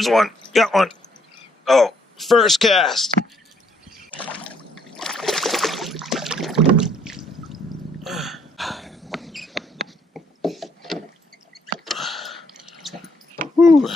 there's one. Got one. Oh, first cast. Whew.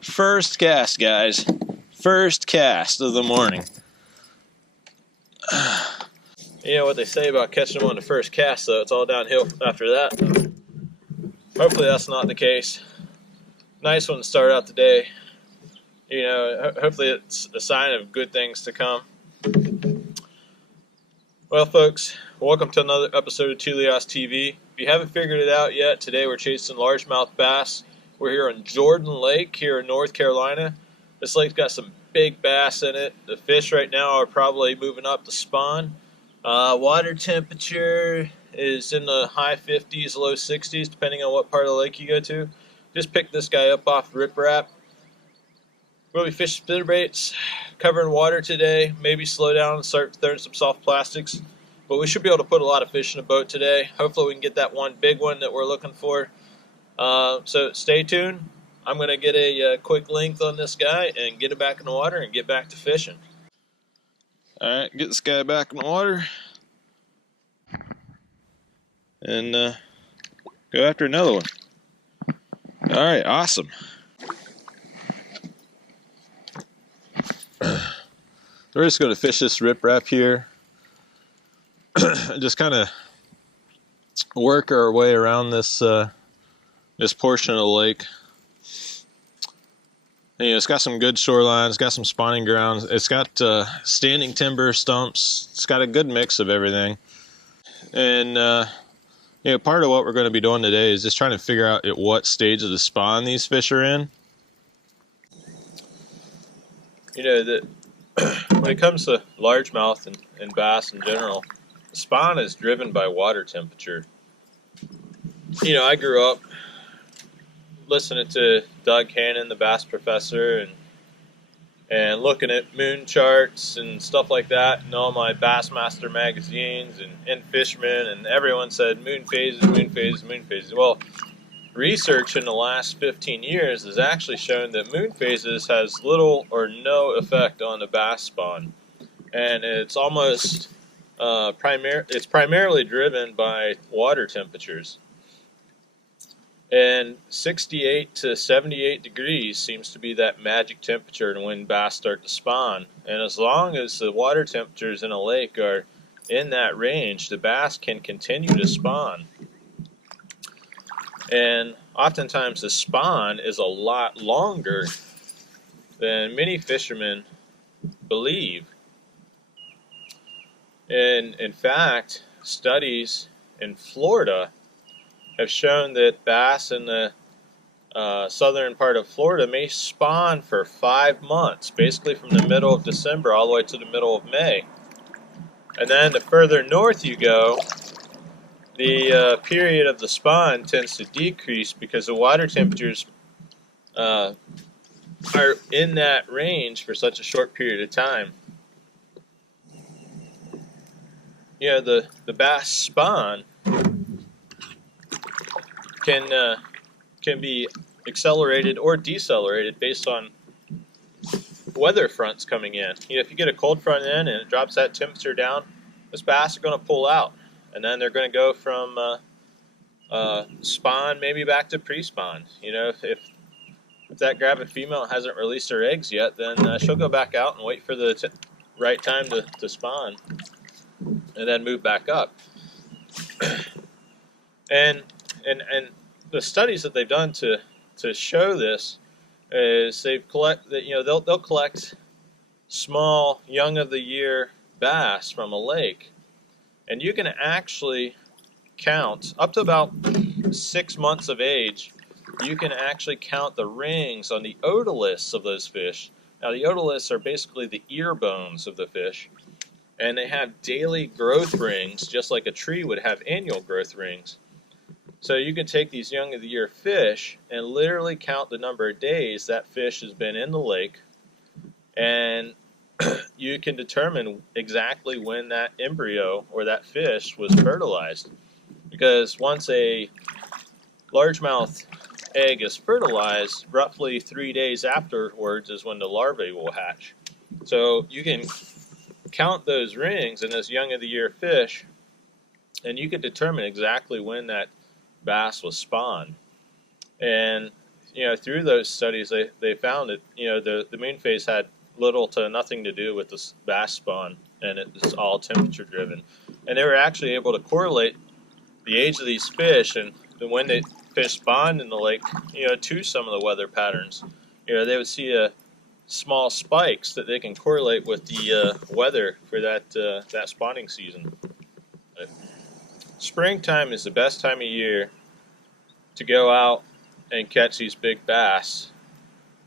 First cast, guys. First cast of the morning. You know what they say about catching them on the first cast, though. It's all downhill after that. Hopefully that's not the case. Nice one to start out the day. You know, hopefully it's a sign of good things to come. Well, folks, welcome to another episode of Teleost TV. If you haven't figured it out yet, today we're chasing largemouth bass. We're here on Jordan Lake here in North Carolina. This lake's got some big bass in it. The fish right now are probably moving up to spawn. Water temperature is in the high 50s, low 60s, depending on what part of the lake you go to. Just picked this guy up off riprap. We'll be fishing spinnerbaits, covering water today. Maybe slow down and start throwing some soft plastics. But we should be able to put a lot of fish in a boat today. Hopefully we can get that one big one that we're looking for. So stay tuned. I'm going to get a quick length on this guy and get it back in the water and get back to fishing. Alright, get this guy back in the water. And go after another one. Alright, awesome. We're just going to fish this riprap here. Just kind of work our way around this this portion of the lake. You know, it's got some good shorelines, it's got some spawning grounds, it's got standing timber, stumps, it's got a good mix of everything. And you know, part of what we're going to be doing today is just trying to figure out at what stage of the spawn these fish are in. You know, that when it comes to largemouth and bass in general, the spawn is driven by water temperature. You know, I grew up listening to Doug Hannon, the bass professor, and looking at moon charts and stuff like that, and all my Bassmaster magazines and Fisherman, and everyone said moon phases, moon phases, moon phases. Well, research in the last 15 years has actually shown that moon phases has little or no effect on the bass spawn, and it's almost it's primarily driven by water temperatures. And 68 to 78 degrees seems to be that magic temperature to when bass start to spawn. And as long as the water temperatures in a lake are in that range, the bass can continue to spawn. And oftentimes the spawn is a lot longer than many fishermen believe. And in fact, studies in Florida have shown that bass in the southern part of Florida may spawn for 5 months, basically from the middle of December all the way to the middle of May. And then the further north you go, the period of the spawn tends to decrease because the water temperatures are in that range for such a short period of time. You know, the bass spawn can be accelerated or decelerated based on weather fronts coming in. You know, if you get a cold front in and it drops that temperature down, those bass are going to pull out, and then they're going to go from spawn maybe back to pre-spawn. You know, if that gravid female hasn't released her eggs yet, then she'll go back out and wait for the right time to spawn, and then move back up. And the studies that they've done to show this is they'll collect small young of the year bass from a lake, and you can actually count up to about 6 months of age. You can actually count the rings on the otoliths of those fish. Now, the otoliths are basically the ear bones of the fish, and they have daily growth rings, just like a tree would have annual growth rings. So you can take these young of the year fish and literally count the number of days that fish has been in the lake, and you can determine exactly when that embryo or that fish was fertilized. Because once a largemouth egg is fertilized, roughly 3 days afterwards is when the larvae will hatch. So you can count those rings in this young of the year fish, and you can determine exactly when that bass was spawned. And through those studies, they found that the moon phase had little to nothing to do with this bass spawn, and it's all temperature driven. And they were actually able to correlate the age of these fish and when the fish spawned in the lake, to some of the weather patterns. They would see small spikes that they can correlate with the weather for that spawning season. Springtime is the best time of year to go out and catch these big bass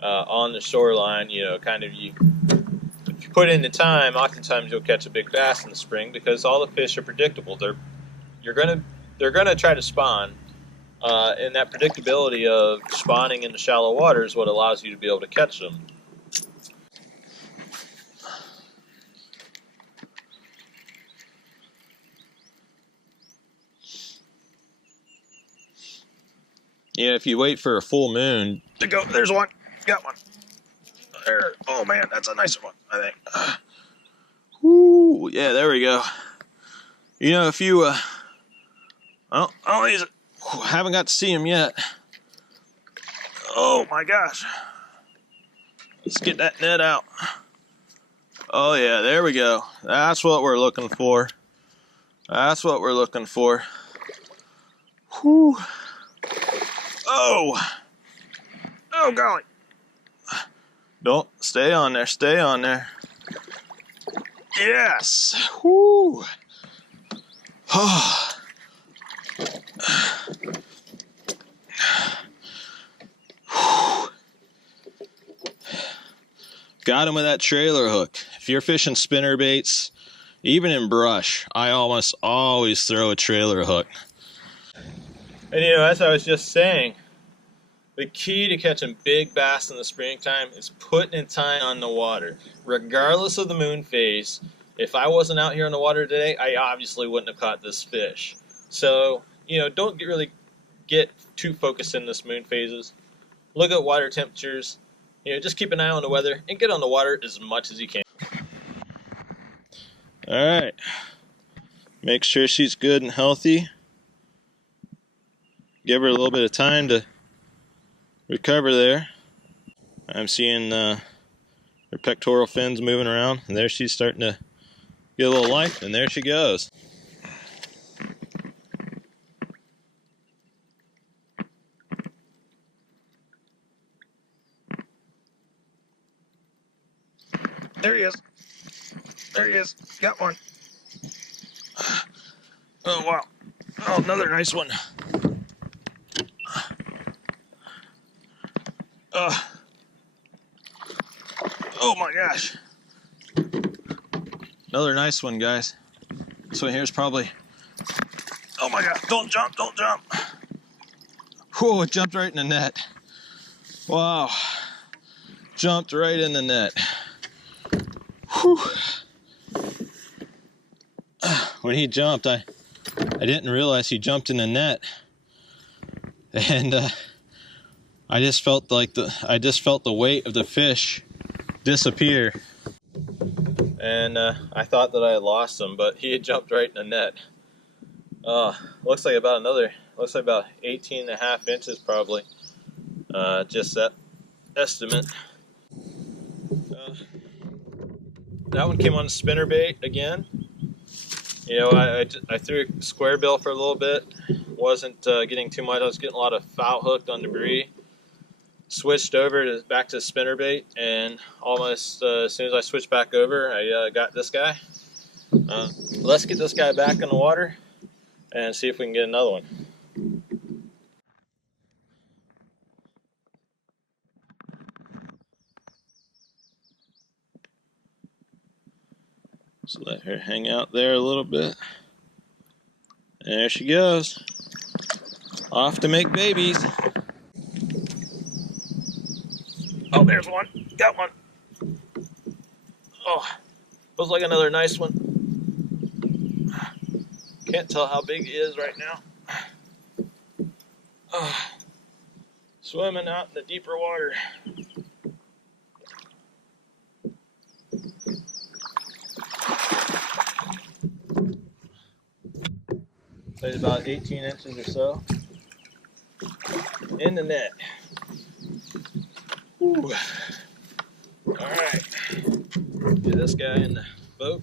on the shoreline. If you put in the time, oftentimes you'll catch a big bass in the spring because all the fish are predictable. They're gonna try to spawn, and that predictability of spawning in the shallow water is what allows you to be able to catch them. If you wait for a full moon to go, there's one, got one. There. Oh man, that's a nice one, I think. Woo, yeah, there we go. If you, I haven't got to see him yet. Oh my gosh. Let's get that net out. Oh yeah, there we go. That's what we're looking for. That's what we're looking for. Whew. Oh! Oh golly! Don't stay on there. Stay on there. Yes. Whoo. Oh. Got him with that trailer hook. If you're fishing spinner baits, even in brush, I almost always throw a trailer hook. And as I was just saying, the key to catching big bass in the springtime is putting in time on the water. Regardless of the moon phase, if I wasn't out here on the water today, I obviously wouldn't have caught this fish. So, don't really get too focused in this moon phases. Look at water temperatures. Just keep an eye on the weather and get on the water as much as you can. All right. Make sure she's good and healthy. Give her a little bit of time to recover there. I'm seeing her pectoral fins moving around, and there she's starting to get a little life, and there she goes. There he is. There he is. Got one. Oh, wow. Oh, another nice one. Oh my gosh. Another nice one, guys. This one here's probably... Oh my god. Don't jump. Don't jump. Whoa, it jumped right in the net. Wow. Jumped right in the net. Whew. When he jumped, I didn't realize he jumped in the net. And I just felt the weight of the fish disappear. And I thought that I had lost him, but he had jumped right in the net. Looks like about 18 and a half inches probably. Just that estimate. That one came on a spinnerbait again. I threw a square bill for a little bit. Wasn't getting too much. I was getting a lot of foul hooked on debris. Switched over back to spinnerbait, and almost as soon as I switched back over, I got this guy. Let's get this guy back in the water and see if we can get another one. So let her hang out there a little bit. There she goes. Off to make babies. Oh, there's one. Got one. Oh, looks like another nice one. Can't tell how big he is right now. Oh, Swimming out in the deeper water. There's about 18 inches or so in the net. Woo. All right, get this guy in the boat.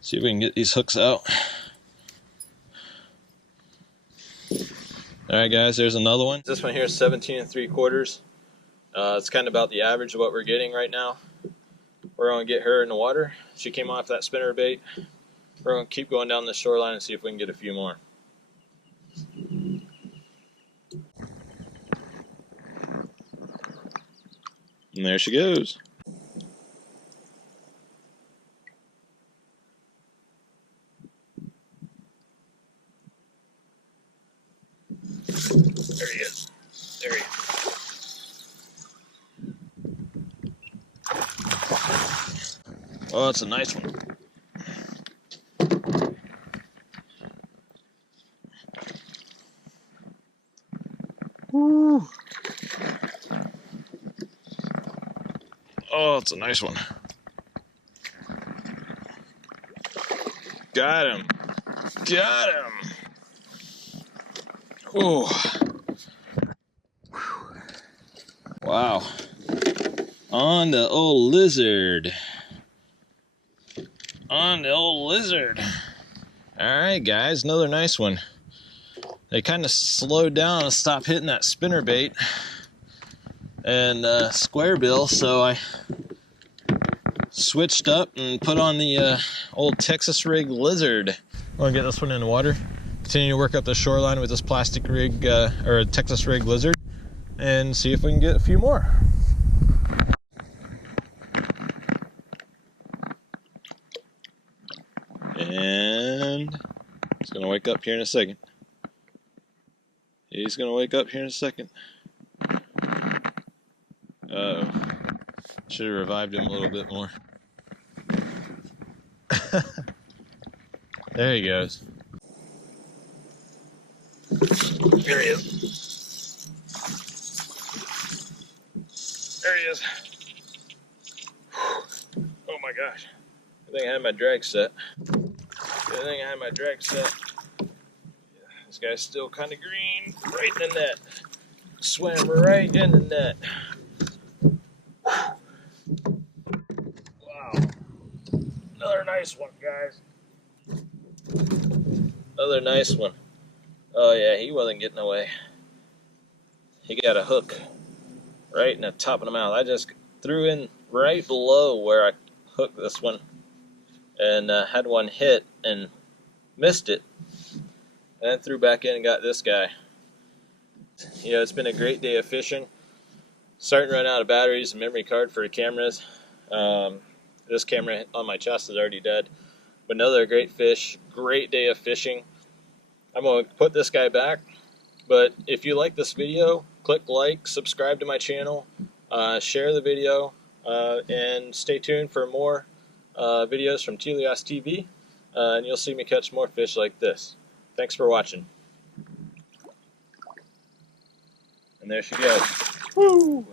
See if we can get these hooks out. All right, guys, there's another one. This one here is 17 3/4. It's kind of about the average of what we're getting right now. We're gonna get her in the water. She came off that spinner bait. We're gonna keep going down the shoreline and see if we can get a few more. And there she goes. There he is. There he is. Oh, it's a nice one. Woo. Oh, it's a nice one. Got him. Got him. Oh. Wow. On the old lizard. On the old lizard. Alright, guys, another nice one. They kind of slowed down and stopped hitting that spinner bait and square bill, so I switched up and put on the old Texas rig lizard. I'm gonna get this one in the water, continue to work up the shoreline with this plastic rig or a Texas rig lizard, and see if we can get a few more. And he's gonna wake up here in a second. He's gonna wake up here in a second. Uh-oh. Should have revived him a little bit more. There he goes. There he is. There he is. Oh my gosh. I think I had my drag set. This guy's still kind of green. Right in the net. Swam right in the net. Wow. Another nice one, guys. Another nice one. Oh yeah, he wasn't getting away. He got a hook right in the top of the mouth. I just threw in right below where I hooked this one and had one hit and missed it. And then threw back in and got this guy. You know, it's been a great day of fishing. Starting to run out of batteries and memory card for the cameras. This camera on my chest is already dead. But another great fish, great day of fishing. I'm going to put this guy back. But if you like this video, click like, subscribe to my channel, share the video, and stay tuned for more videos from Teleost TV. And you'll see me catch more fish like this. Thanks for watching. And there she goes. Woo!